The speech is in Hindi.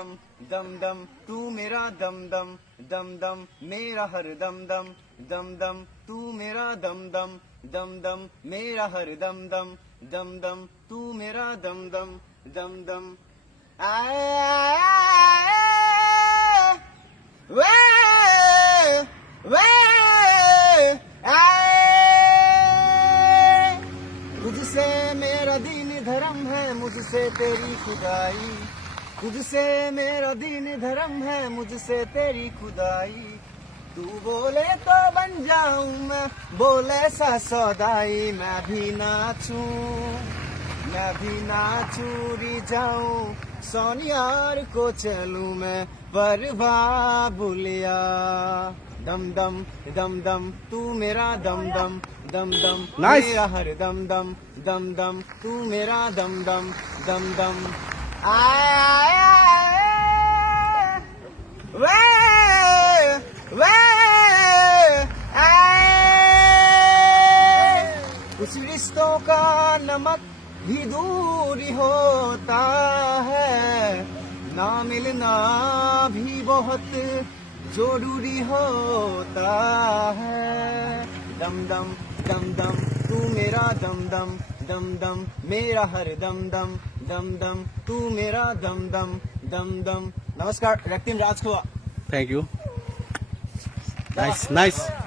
दम दम दम तू मेरा दम दम दम दम मेरा हर दम दम दम दम तू मेरा दम दम दम दम मेरा हर दम दम दम दम तू मेरा दम दम दम दम तुझसे मेरा दीन धर्म है मुझसे तेरी खुदाई तुझसे मेरा दीन धर्म है मुझसे तेरी खुदाई तू बोले तो बन जाऊं मैं बोले सा सौदाई मैं भी नाचूं री जाऊं सोनियार को चलूं मैं परवा बुलिया दम दम दम दम तू मेरा दम दम दम दम Nice. मेरा हर दम दम दम दम तू मेरा दम दम दम दम कुछ रिश्तों का नमक भी दूरी होता है ना मिलना भी बहुत जरूरी होता है दम दम दम दम तू मेरा दम दम दम दम मेरा हर दम दम दम दम तू मेरा दम दम दम दम नमस्कार रक्तिम राजखोवा Thank you. Nice.